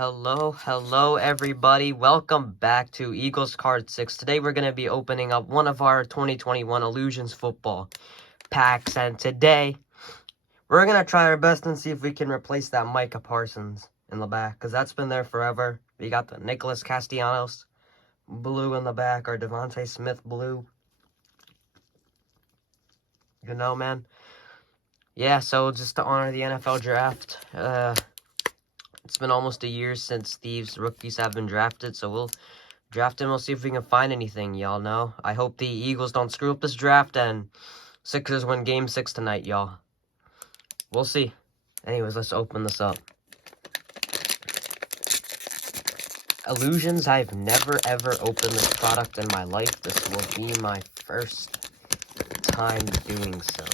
Hello everybody. Welcome back to Eagles Card 6. Today we're going to be opening up one of our 2021 Illusions football packs. And today we're going to try our best and see if we can replace that Micah Parsons in the back, because that's been there forever. We got the Nicholas Castellanos blue in the back, or Devontae Smith blue. You know, man. Yeah, so just to honor the NFL draft, it's been almost a year since these rookies have been drafted, so we'll draft them. We'll see if we can find anything, y'all know. I hope the Eagles don't screw up this draft and Sixers win Game 6 tonight, y'all. We'll see. Anyways, let's open this up. Illusions, I've never ever opened this product in my life. This will be my first time doing so.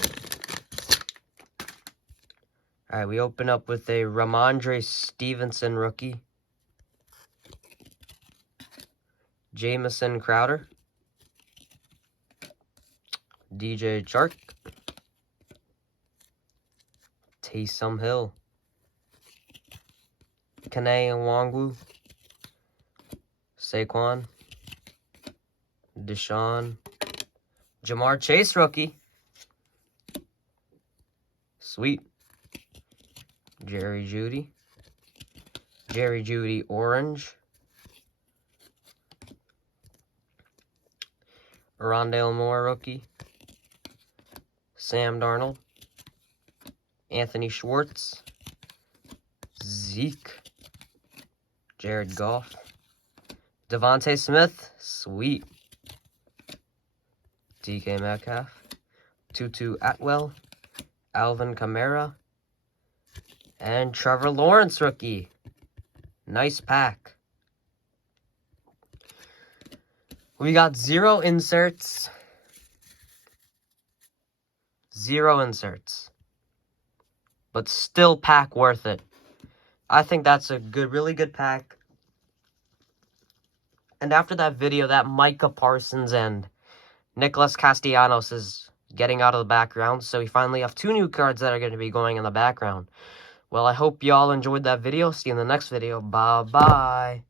Alright, we open up with a Ramondre Stevenson rookie. Jamison Crowder. DJ Chark. Taysom Hill. Kene Nwangwu. Saquon. Deshaun. Jamar Chase rookie. Sweet. Jerry Jeudy. Jerry Jeudy orange. Rondale Moore rookie. Sam Darnold. Anthony Schwartz. Zeke. Jared Goff. Devontae Smith. Sweet. DK Metcalf. Tutu Atwell. Alvin Kamara. And Trevor Lawrence rookie. Nice pack. We got 0 inserts. 0 inserts. But still pack worth it. I think that's a really good pack. And after that video, that Micah Parsons and Nicholas Castellanos is getting out of the background. So we finally have 2 new cards that are going to be going in the background. Well, I hope y'all enjoyed that video. See you in the next video. Bye-bye.